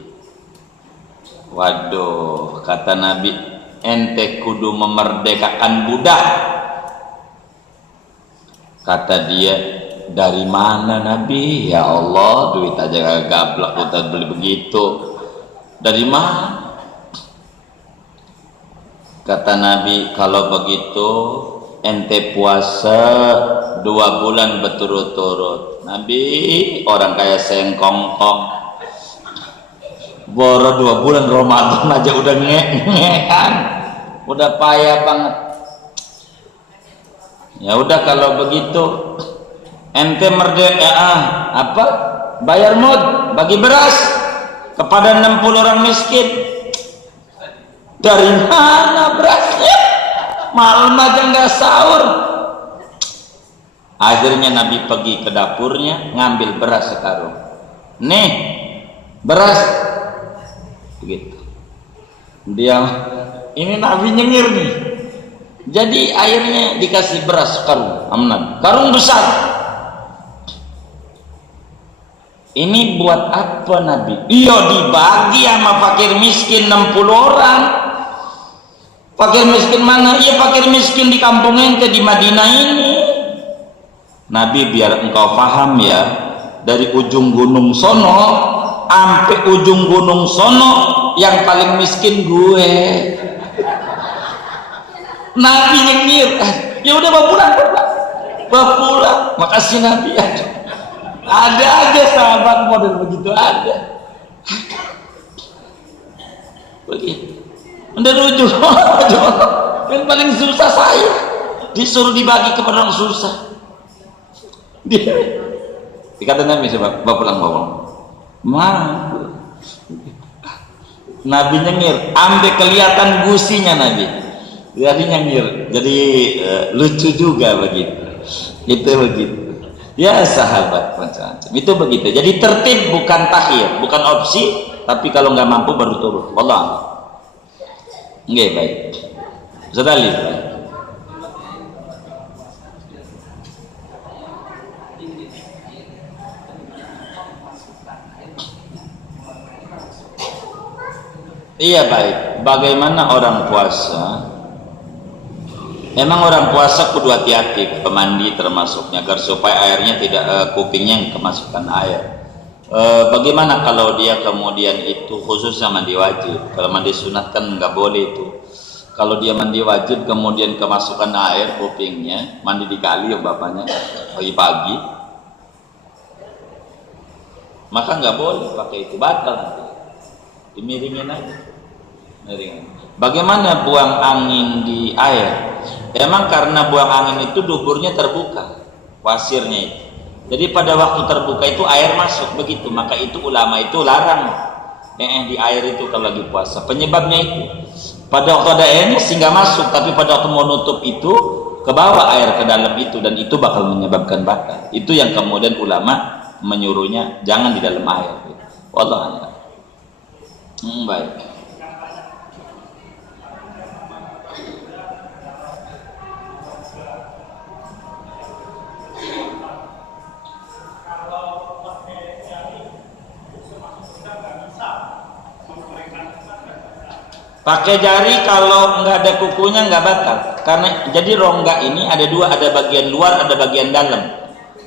Waduh, kata Nabi, ente kudu memerdekakan budak. Kata dia, dari mana Nabi? Ya Allah, duit aja gablak udah beli begitu. Dari mana? Kata Nabi, kalau begitu ente puasa 2 bulan berturut-turut. Nabi orang kayak sengkongkong. Boro 2 bulan Ramadan aja udah ngekan, udah payah banget. Ya udah kalau begitu ente merdeka apa? Bayar mud, bagi beras kepada 60 orang miskin. Dari mana berasnya? Malam aja nggak sahur. Akhirnya Nabi pergi ke dapurnya ngambil beras sekarung. Nih beras. Begitu. Dia ini Nabi nyengir nih. Jadi akhirnya dikasih beras karung, amnan. Karung besar. Ini buat apa Nabi? Iya dibagi sama fakir miskin 60 orang. Fakir miskin mana? Iya fakir miskin di kampung ente di Madinah ini. Nabi biar engkau paham ya, dari ujung gunung sono sampai ujung gunung sono yang paling miskin gue. Nabi nyengir, ya udah bawa pulang. Makasih Nabi. Ada aja sahabat model begitu ada. Begitu. Udah ujung yang paling susah saya disuruh dibagi kepada orang susah. Dikata Nabi sebab bawa pulang. Nabi nyengir, ambil kelihatan gusinya Nabi. Jadi nyengir, jadi lucu juga begitu. Itu begitu. Ya sahabat macam-macam. Itu begitu. Jadi tertib bukan takhir, bukan opsi, tapi kalau nggak mampu baru turun. Wallah. Nggih baik. Sudah lihat. Iya baik. Bagaimana orang puasa? Memang orang puasa kudu hati-hati mandi termasuknya agar supaya airnya tidak kupingnya yang kemasukan air. Bagaimana kalau dia kemudian itu khususnya mandi wajib? Kalau mandi sunat kan nggak boleh itu. Kalau dia mandi wajib kemudian kemasukan air kupingnya, mandi di kali ya bapaknya pagi-pagi, maka nggak boleh pakai itu, batal nanti. Dimiringin aja. Bagaimana buang angin di air? Emang karena buang angin itu duburnya terbuka, pasirnya itu. Jadi pada waktu terbuka itu air masuk begitu, maka itu ulama itu larang di air itu kalau lagi puasa. Penyebabnya itu pada waktu ada airnya sehingga masuk, tapi pada waktu mau nutup itu ke bawah air ke dalam itu, dan itu bakal menyebabkan batal. Itu yang kemudian ulama menyuruhnya jangan di dalam air. Wallahu a'lam. Baik. Pakai jari kalau nggak ada kukunya nggak batal, karena jadi rongga ini ada dua, ada bagian luar, ada bagian dalam.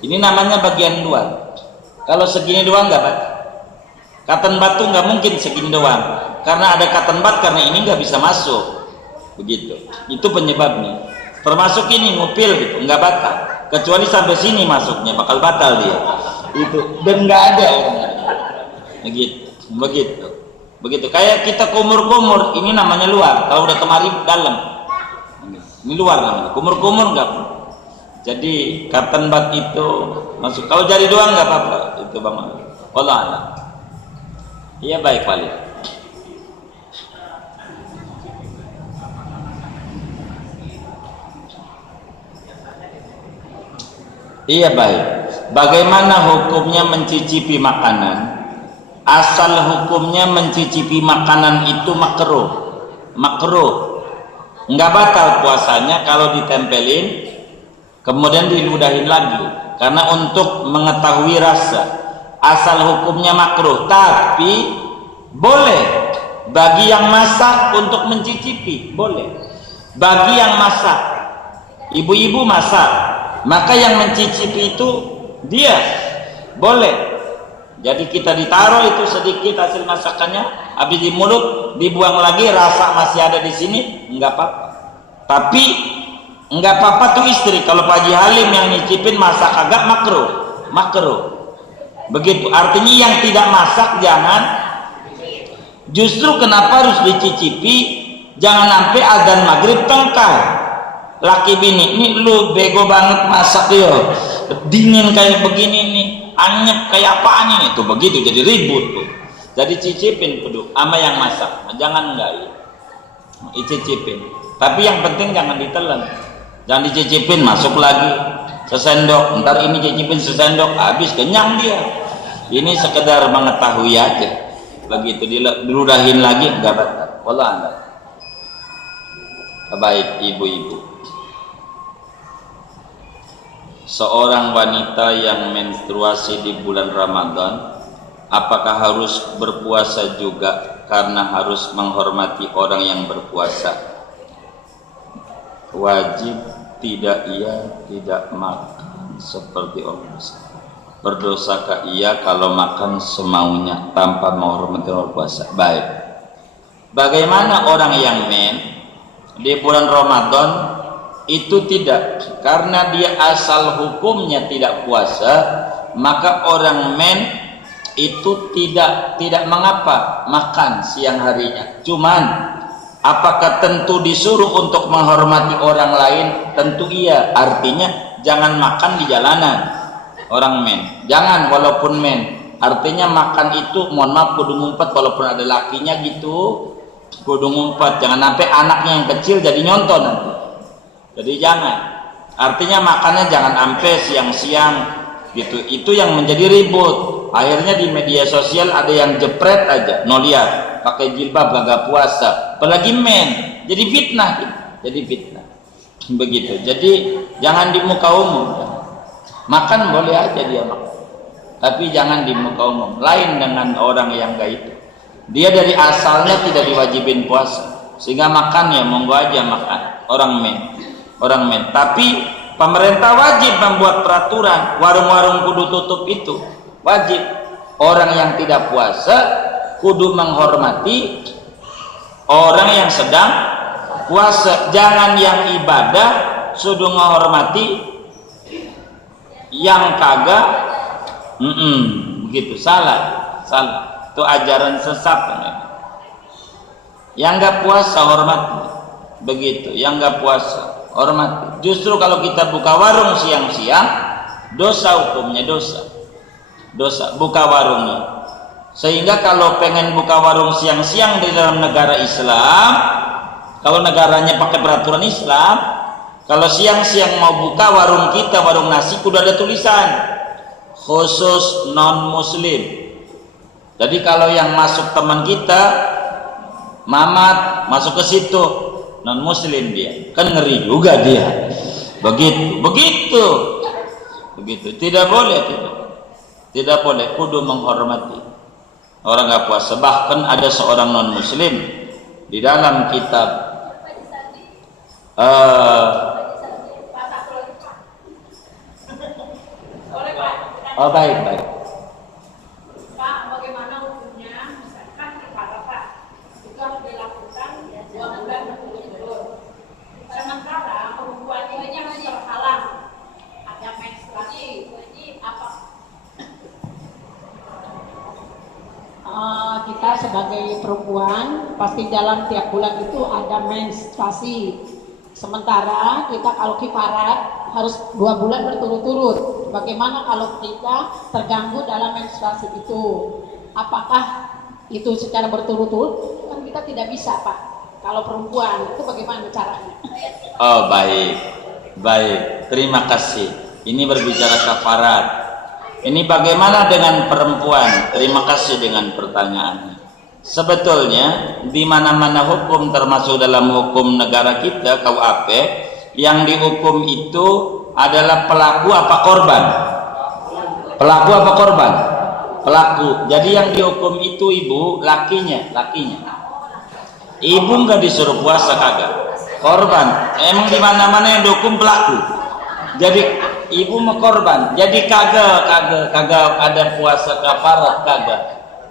Ini namanya bagian luar. Kalau segini doang nggak batal. Cotton bud tuh nggak mungkin segini doang, karena ada cotton bud, karena ini nggak bisa masuk. Begitu. Itu penyebabnya. Termasuk ini ngupil gitu, nggak batal. Kecuali sampai sini masuknya bakal batal dia. Itu dan nggak ada orang. Begitu. Begitu, kayak kita kumur-kumur, ini namanya luar. Kalau udah kemari dalam, ini luar namanya. Kumur-kumur nggak. Jadi cotton bud itu masuk. Kalau jari doang nggak apa-apa. Itu bang. Wallah a'lam. Iya baik Pak. Iya baik. Bagaimana hukumnya mencicipi makanan? Asal hukumnya mencicipi makanan itu makruh, nggak batal puasanya kalau ditempelin kemudian diludahin lagi, karena untuk mengetahui rasa. Asal hukumnya makruh, tapi boleh bagi yang masak untuk mencicipi, boleh bagi yang masak. Ibu-ibu masak, maka yang mencicipi itu dia boleh. Jadi kita ditaruh itu sedikit hasil masakannya, habis di mulut dibuang lagi, rasa masih ada di sini, enggak apa-apa. Tapi enggak apa-apa tuh istri. Kalau Pak Haji Halim yang nyicipin masak agak makruh. Begitu. Artinya yang tidak masak jangan. Justru kenapa harus dicicipi? Jangan sampai azan maghrib tengkar. Laki bini, ini lu bego banget masak yo, dingin kayak begini nih, anyep kayak apaan ini, tuh begitu jadi ribut tuh. Jadi cicipin kudu ama yang masak, jangan enggak ya, dicicipin. Tapi yang penting jangan ditelan, jangan dicicipin masuk lagi sesendok, ntar ini cicipin sesendok, habis kenyang dia. Ini sekedar mengetahui aja, begitu diludahin lagi enggak batal. Wallah a'lam. Baik ibu-ibu. Seorang wanita yang menstruasi di bulan Ramadan, apakah harus berpuasa juga karena harus menghormati orang yang berpuasa? Wajib tidak, ia tidak makan seperti orang berpuasa. Berdosakah ia kalau makan semaunya tanpa menghormati orang berpuasa? Baik. Bagaimana orang yang di bulan Ramadan? Itu tidak, karena dia asal hukumnya tidak puasa, maka orang itu tidak mengapa makan siang harinya. Cuman apakah tentu disuruh untuk menghormati orang lain? Tentu iya. Artinya jangan makan di jalanan orang jangan, walaupun artinya makan itu mohon maaf kudu ngumpet, walaupun ada lakinya gitu kudu ngumpet. Jangan sampai anaknya yang kecil jadi nyonton nanti. Jadi jangan, artinya makannya jangan sampai siang-siang gitu. Itu yang menjadi ribut. Akhirnya di media sosial ada yang jepret aja, lihat pakai jilbab gak puasa, apalagi jadi fitnah gitu. Jadi fitnah begitu. Jadi jangan di muka umum. Makan boleh aja dia makan, tapi jangan di muka umum. Lain dengan orang yang gak itu, dia dari asalnya tidak diwajibin puasa, sehingga makan ya monggo aja makan orang tapi pemerintah wajib membuat peraturan warung-warung kudu tutup, itu wajib. Orang yang tidak puasa kudu menghormati orang yang sedang puasa. Jangan yang ibadah sudah menghormati yang kagak. Begitu, salah itu ajaran sesat. Yang nggak puasa hormati, begitu. Yang nggak puasa hormati. Justru kalau kita buka warung siang-siang, dosa hukumnya, dosa buka warungnya. Sehingga kalau pengen buka warung siang-siang di dalam negara Islam, kalau negaranya pakai peraturan Islam, kalau siang-siang mau buka warung kita, warung nasi, kudu ada tulisan khusus non muslim. Jadi kalau yang masuk teman kita Mamat masuk ke situ non muslim, dia kan ngeri juga dia. Begitu tidak boleh, tidak boleh, kudu menghormati orang nggak puasa. Bahkan ada seorang non muslim di dalam kitab baik Pak, bagaimana hukumnya misalkan kifarat Pak juga dilakukan 2 bulan berturut-turut, sementara perempuan ini masih terhalang ada menstruasi, ini apa? Kita sebagai perempuan pasti dalam tiap bulan itu ada menstruasi, sementara kita kalau kifarat harus 2 bulan berturut-turut. Bagaimana kalau kita terganggu dalam menstruasi itu? Apakah itu secara berturut-turut? Kan kita tidak bisa, Pak. Kalau perempuan itu bagaimana caranya? Oh, baik. Terima kasih. Ini berbicara kafarat. Ini bagaimana dengan perempuan? Terima kasih dengan pertanyaannya. Sebetulnya di mana-mana hukum, termasuk dalam hukum negara kita KUHP, yang dihukum itu adalah pelaku apa korban? Pelaku apa korban? Pelaku. Jadi yang dihukum itu ibu, lakinya. Ibu nggak disuruh puasa, kagak. Korban. Emang di mana-mana yang dihukum pelaku. Jadi ibu mah korban. Jadi kagak ada puasa kafarat, kagak.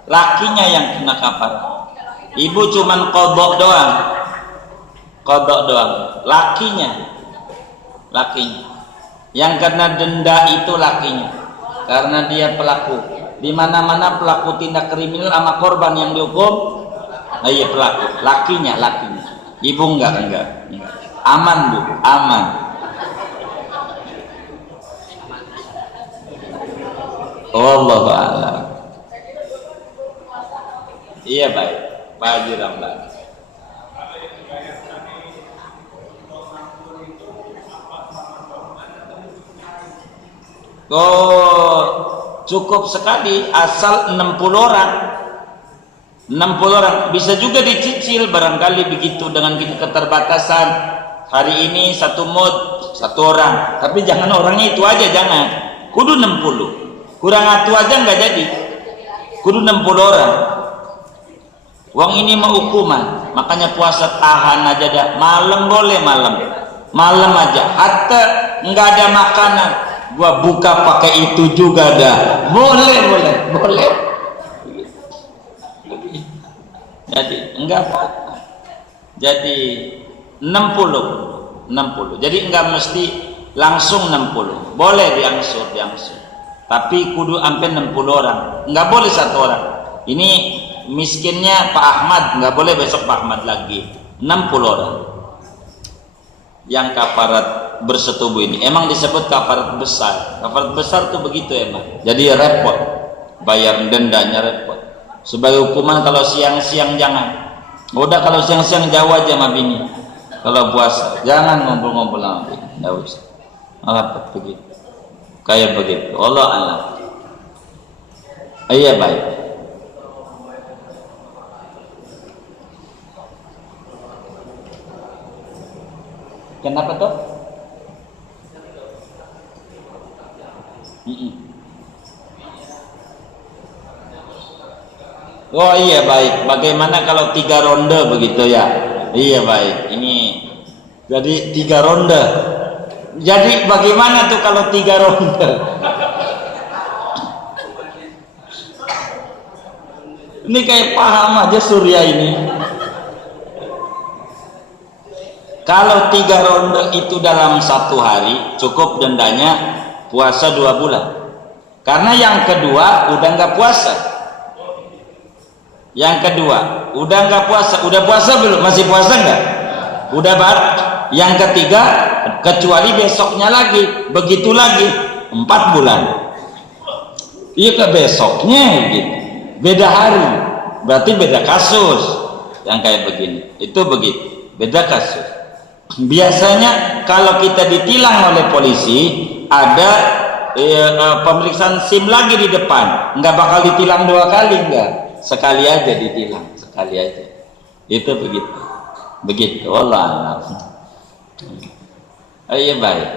Lakinya yang kena kafarat. Ibu cuman kodok doang. Lakinya yang kena denda itu lakinya, karena dia pelaku. Di mana-mana pelaku tindak kriminal sama korban yang dihukum, iya pelaku, lakinya. Ibu enggak. Aman, Bu, aman. Wallahu a'lam. Iya, baik, Pak Haji Ramlan. Oh, cukup sekali, asal 60 orang. 60 orang bisa juga dicicil, barangkali begitu, dengan keterbatasan. Hari ini 1 mood 1 orang, tapi jangan orangnya itu aja, jangan. Kudu 60. Kurang atu aja nggak jadi. Kudu 60 orang. Uang ini mau hukuman, makanya puasa tahan aja dah. Malam boleh, malam aja. Hatta nggak ada makanan, gua buka pakai itu juga dah. Boleh. Jadi enggak apa-apa. Jadi 60. Jadi enggak mesti langsung 60. Boleh diangsur. Tapi kudu sampai 60 orang. Enggak boleh 1 orang. Ini miskinnya Pak Ahmad, enggak boleh besok Pak Ahmad lagi. 60 orang. Yang kafarat bersetubuh ini emang disebut kafarat besar. Kafarat besar tuh begitu emang. Jadi repot. Bayar dendanya repot. Sebagai hukuman kalau siang-siang jangan. Udah kalau siang-siang jauh aja sama bini. Kalau puasa jangan ngobrol-ngobrol sama bini. Enggak usah. Apa begitu? Kayak begitu. Allah alam. Iya, baik. Kenapa tuh? Oh iya, baik. Bagaimana kalau 3 ronde begitu ya? Iya, baik. Ini jadi 3 ronde. Jadi bagaimana tuh kalau 3 ronde? Ini kayak paham aja Surya ini. Kalau 3 ronde itu dalam 1 hari, cukup dendanya puasa 2 bulan. Karena yang kedua udah nggak puasa. Yang kedua, udah nggak puasa, udah puasa belum? Masih puasa nggak? Udah batal. Yang ketiga, kecuali besoknya lagi, begitu lagi 4 bulan. Iya ke besoknya gitu, beda hari, berarti beda kasus. Yang kayak begini, itu begitu, beda kasus. Biasanya kalau kita ditilang oleh polisi, ada pemeriksaan SIM lagi di depan, nggak bakal ditilang 2 kali, enggak, sekali aja ditilang, sekali aja. Itu begitu Allah. Iya baik.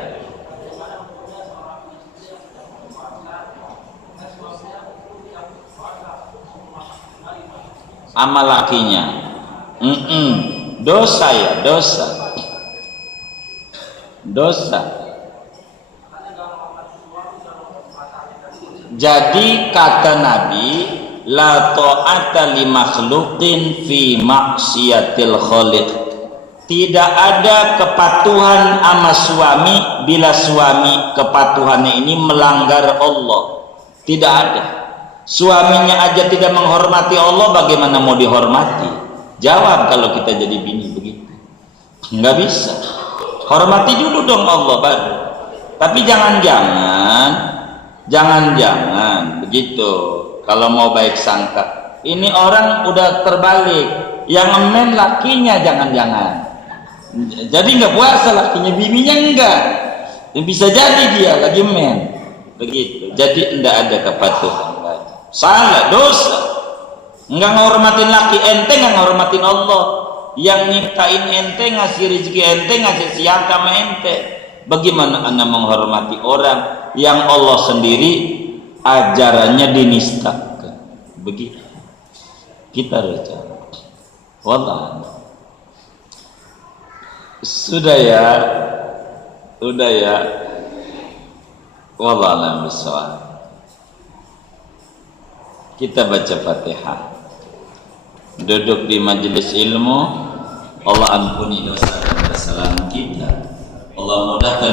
Amal lakinya dosa ya, dosa. Jadi kata Nabi, la ta'ata li makhluqin fi maksiatil khaliq. Tidak ada kepatuhan sama suami bila suami kepatuhannya ini melanggar Allah. Tidak ada. Suaminya aja tidak menghormati Allah, bagaimana mau dihormati? Jawab kalau kita jadi bini begitu. Nggak bisa. Hormati dulu dong Allah baru. Tapi jangan begitu. Kalau mau baik sangka, ini orang udah terbalik. Yang ngemen lakinya jangan-jangan. Jadi nggak puasa lakinya, bininya enggak. Bisa jadi dia lagi men. Begitu. Jadi enggak ada kepatuhan. Salah, dosa. Enggak ngormatin laki ente, enggak ngormatin Allah. Yang nyiptain ente, ngasih rezeki ente, ngasih siap sama ente. Bagaimana Anda menghormati orang yang Allah sendiri ajarannya dinistakan? Begitu. Kita baca. Wallah. Sudah ya. Wallah alam bisawab. Kita baca Fatihah, duduk di majelis ilmu. Allah ampuni dosa dan kesalahan kita. Allah mudahkan